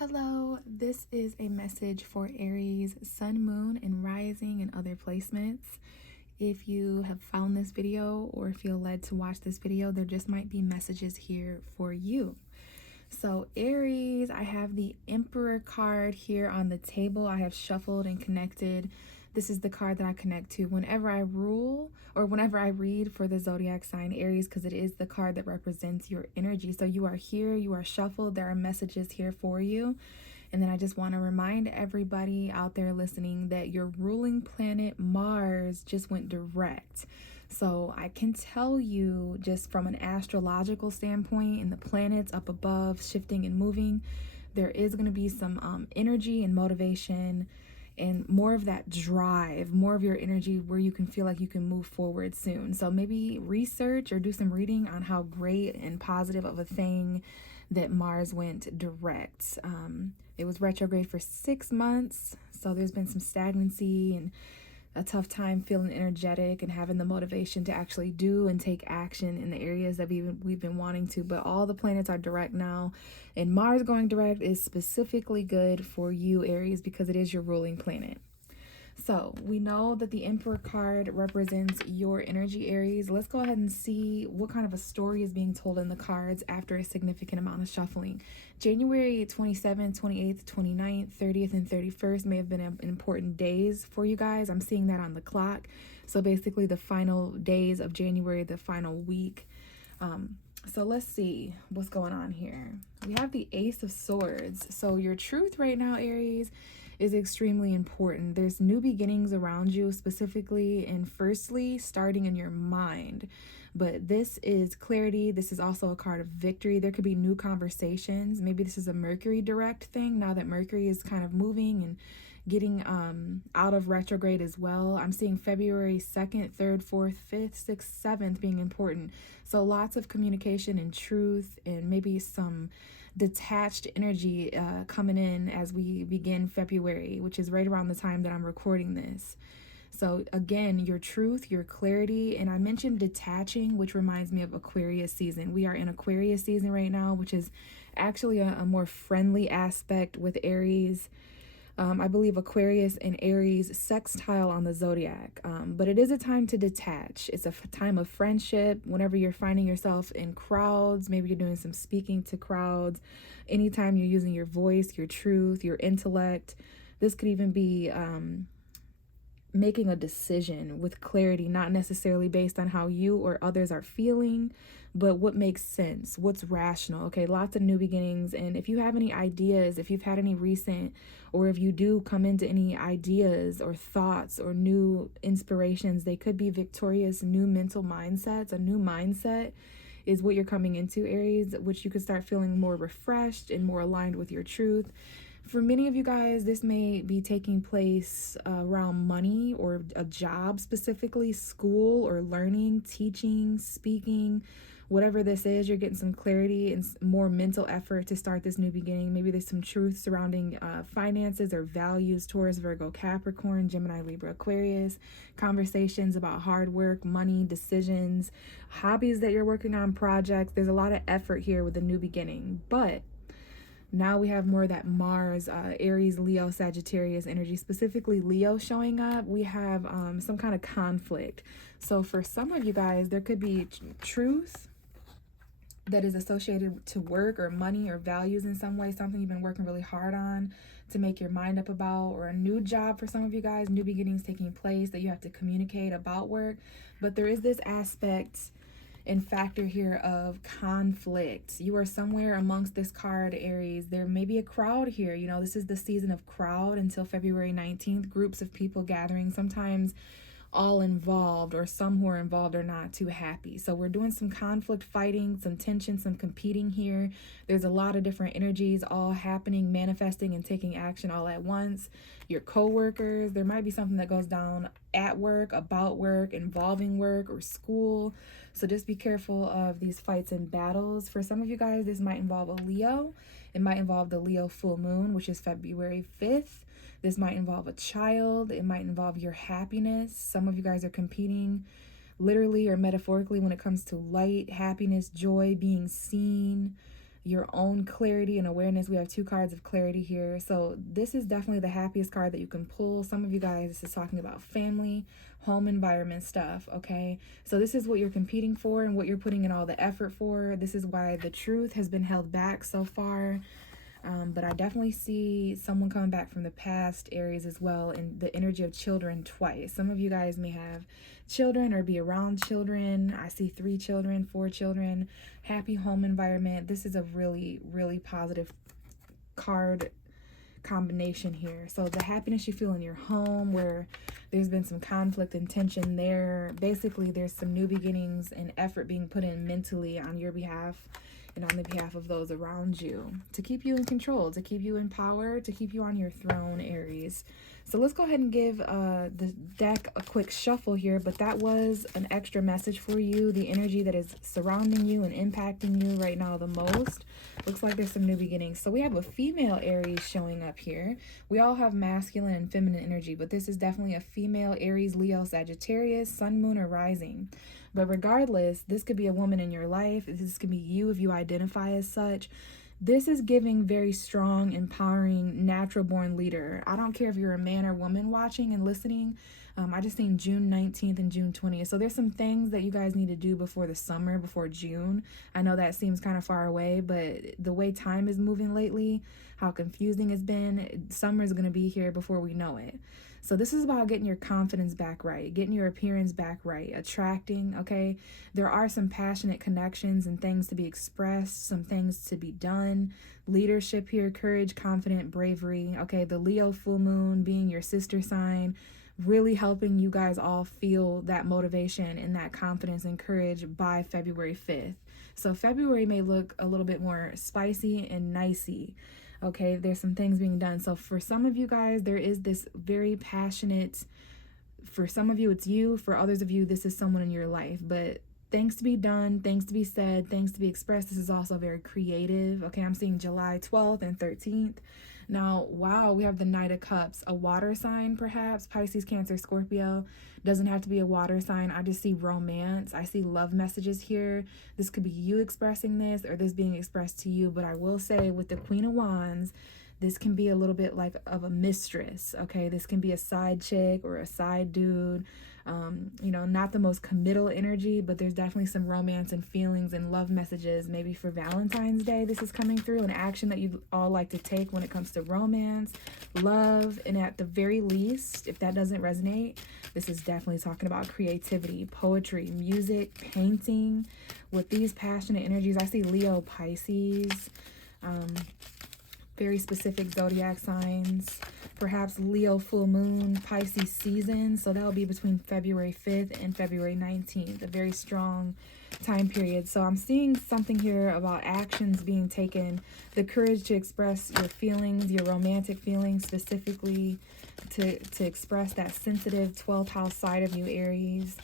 Hello, this is a message for Aries, Sun, Moon, and Rising and other placements. If you have found this video or feel led to watch this video, there just might be messages here for you. So Aries, I have the Emperor card here on the table. I have shuffled and connected. This is the card that I connect to whenever I rule or whenever I read for the zodiac sign Aries, because it is the card that represents your energy. So you are here, you are shuffled, there are messages here for you. And then I just want to remind everybody out there listening that your ruling planet Mars just went direct. So I can tell you just from an astrological standpoint and the planets up above shifting and moving, there is going to be some energy and motivation and more of that drive, more of your energy where you can feel like you can move forward soon. So maybe research or do some reading on how great and positive of a thing that Mars went direct. It was retrograde for 6 months, so there's been some stagnancy and a tough time feeling energetic and having the motivation to actually do and take action in the areas that we've been wanting to. But all the planets are direct now, and Mars going direct is specifically good for you, Aries, because it is your ruling planet. So we know that the Emperor card represents your energy, Aries. Let's go ahead and see what kind of a story is being told in the cards after a significant amount of shuffling. January 27th, 28th, 29th, 30th, and 31st may have been important days for you guys. I'm seeing that on the clock. So basically the final days of January, the final week. So let's see what's going on here. We have the Ace of Swords. So your truth right now, Aries, is extremely important. There's new beginnings around you, specifically and firstly starting in your mind. But this is clarity. This is also a card of victory. There could be new conversations. Maybe this is a Mercury direct thing now that Mercury is kind of moving and getting out of retrograde as well. I'm seeing February 2nd, 3rd, 4th, 5th, 6th, 7th being important. So lots of communication and truth and maybe some detached energy coming in as we begin February, which is right around the time that I'm recording this. So again, your truth, your clarity, and I mentioned detaching, which reminds me of Aquarius season. We are in Aquarius season right now, which is actually a more friendly aspect with Aries. I believe Aquarius and Aries sextile on the zodiac, but it is a time to detach. It's a time of friendship. Whenever you're finding yourself in crowds, maybe you're doing some speaking to crowds, anytime you're using your voice, your truth, your intellect. This could even be making a decision with clarity, not necessarily based on how you or others are feeling, but what makes sense, what's rational. Okay, lots of new beginnings. And if you have any ideas, if you've had any recent, or if you do come into any ideas or thoughts or new inspirations, they could be victorious new mental mindsets. A new mindset is what you're coming into, Aries, which you could start feeling more refreshed and more aligned with your truth. For many of you guys, this may be taking place around money or a job, specifically school or learning, teaching, speaking, whatever this is. You're getting some clarity and more mental effort to start this new beginning. Maybe there's some truth surrounding finances or values. Taurus, Virgo, Capricorn, Gemini, Libra, Aquarius. Conversations about hard work, money, decisions, hobbies that you're working on, projects. There's a lot of effort here with the new beginning, but now we have more of that Mars, Aries, Leo, Sagittarius energy, specifically Leo showing up. We have some kind of conflict. So for some of you guys, there could be truth that is associated to work or money or values in some way, something you've been working really hard on to make your mind up about, or a new job for some of you guys, new beginnings taking place that you have to communicate about work. But there is this aspect and factor here of conflict. You are somewhere amongst this card, Aries. There may be a crowd here. You know, this is the season of crowd until February 19th. Groups of people gathering, sometimes all involved, or some who are involved are not too happy. So we're doing some conflict fighting, some tension, some competing here. There's a lot of different energies all happening, manifesting and taking action all at once. Your co-workers, there might be something that goes down at work, about work, involving work or school. So just be careful of these fights and battles. For some of you guys, this might involve a Leo. It might involve the Leo full moon, which is February 5th. This might involve a child. It might involve your happiness. Some of you guys are competing literally or metaphorically when it comes to light, happiness, joy, being seen, your own clarity and awareness. We have 2 cards of clarity here. So this is definitely the happiest card that you can pull. Some of you guys, this is talking about family, home environment stuff, okay? So this is what you're competing for and what you're putting in all the effort for. This is why the truth has been held back so far. But I definitely see someone coming back from the past, Aries, as well, and the energy of children twice. Some of you guys may have children or be around children. I see 3 children, 4 children, happy home environment. This is a really, really positive card combination here. So the happiness you feel in your home, where there's been some conflict and tension there. Basically, there's some new beginnings and effort being put in mentally on your behalf and on the behalf of those around you to keep you in control, to keep you in power, to keep you on your throne, Aries. So let's go ahead and give the deck a quick shuffle here, but that was an extra message for you, the energy that is surrounding you and impacting you right now the most. Looks like there's some new beginnings. So we have a female Aries showing up here. We all have masculine and feminine energy, but this is definitely a female Aries, Leo, Sagittarius, sun, moon, or rising. But regardless, this could be a woman in your life. This could be you if you identify as such. This is giving very strong, empowering, natural-born leader. I don't care if you're a man or woman watching and listening. I just seen June 19th and June 20th. So there's some things that you guys need to do before the summer, before June. I know that seems kind of far away, but the way time is moving lately, how confusing it's been, summer is going to be here before we know it. So this is about getting your confidence back right, getting your appearance back right, attracting, okay? There are some passionate connections and things to be expressed, some things to be done. Leadership here, courage, confident, bravery, okay? The Leo full moon being your sister sign, really helping you guys all feel that motivation and that confidence and courage by February 5th. So February may look a little bit more spicy and nicey. Okay, there's some things being done. So for some of you guys, there is this very passionate, for some of you, it's you. For others of you, this is someone in your life. But things to be done, things to be said, things to be expressed. This is also very creative. Okay, I'm seeing July 12th and 13th. Now, wow, we have the Knight of Cups, a water sign perhaps, Pisces, Cancer, Scorpio. Doesn't have to be a water sign. I just see romance. I see love messages here. This could be you expressing this or this being expressed to you. But I will say with the Queen of Wands, this can be a little bit like of a mistress, okay? This can be a side chick or a side dude. You know, not the most committal energy, but there's definitely some romance and feelings and love messages. Maybe for Valentine's Day, this is coming through, an action that you all like to take when it comes to romance, love, and at the very least, if that doesn't resonate, this is definitely talking about creativity, poetry, music, painting. With these passionate energies, I see Leo, Pisces, very specific zodiac signs, perhaps Leo full moon, Pisces season. So that'll be between February 5th and February 19th, a very strong time period. So I'm seeing something here about actions being taken, the courage to express your feelings, your romantic feelings, specifically to express that sensitive 12th house side of you, Aries.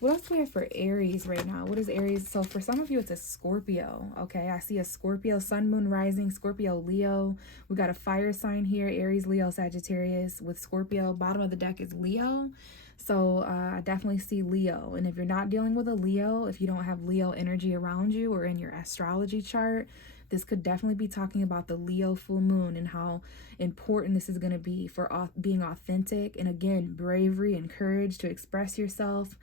What else do we have for Aries right now? What is Aries? So for some of you, it's a Scorpio, okay? I see a Scorpio, sun, moon, rising, Scorpio, Leo. We got a fire sign here, Aries, Leo, Sagittarius with Scorpio. Bottom of the deck is Leo. So I definitely see Leo. And if you're not dealing with a Leo, if you don't have Leo energy around you or in your astrology chart, this could definitely be talking about the Leo full moon and how important this is going to be for being authentic. And again, bravery and courage to express yourself.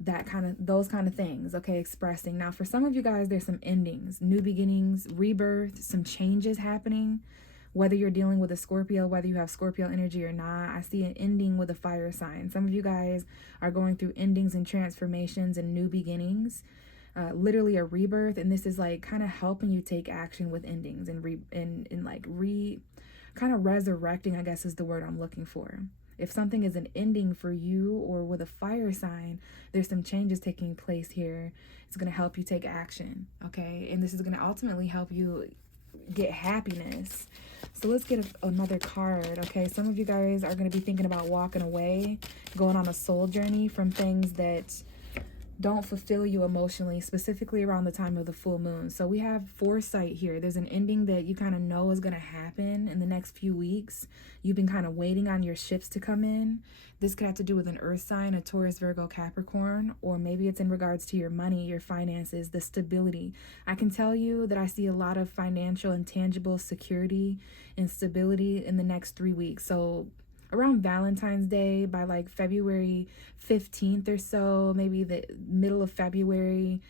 Those kind of things, okay, expressing. Now for some of you guys, there's some endings, new beginnings, rebirth, some changes happening, whether you're dealing with a Scorpio, whether you have Scorpio energy or not. I see an ending with a fire sign. Some of you guys are going through endings and transformations and new beginnings, literally a rebirth, and this is like kind of helping you take action with endings and kind of resurrecting, I guess is the word I'm looking for. If something is an ending for you or with a fire sign, there's some changes taking place here. It's going to help you take action, okay? And this is going to ultimately help you get happiness. So let's get another card, okay? Some of you guys are going to be thinking about walking away, going on a soul journey from things that don't fulfill you emotionally, specifically around the time of the full moon. So we have foresight here. There's an ending that you kind of know is going to happen in the next few weeks. You've been kind of waiting on your ships to come in. This could have to do with an earth sign, a Taurus, Virgo, Capricorn, or maybe it's in regards to your money, your finances, the stability. I can tell you that I see a lot of financial and tangible security and stability in the next 3 weeks. So around Valentine's Day, by like February 15th or so, maybe the middle of February,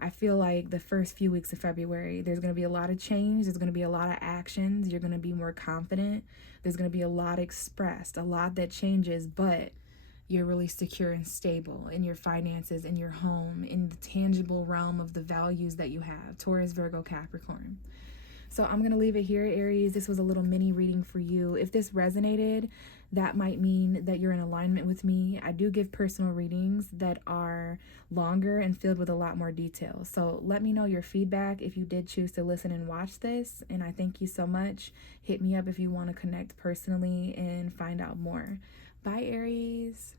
I feel like the first few weeks of February, there's going to be a lot of change. There's going to be a lot of actions. You're going to be more confident. There's going to be a lot expressed, a lot that changes, but you're really secure and stable in your finances, in your home, in the tangible realm of the values that you have. Taurus, Virgo, Capricorn. So I'm going to leave it here, Aries. This was a little mini reading for you. If this resonated, that might mean that you're in alignment with me. I do give personal readings that are longer and filled with a lot more detail. So let me know your feedback if you did choose to listen and watch this. And I thank you so much. Hit me up if you want to connect personally and find out more. Bye, Aries.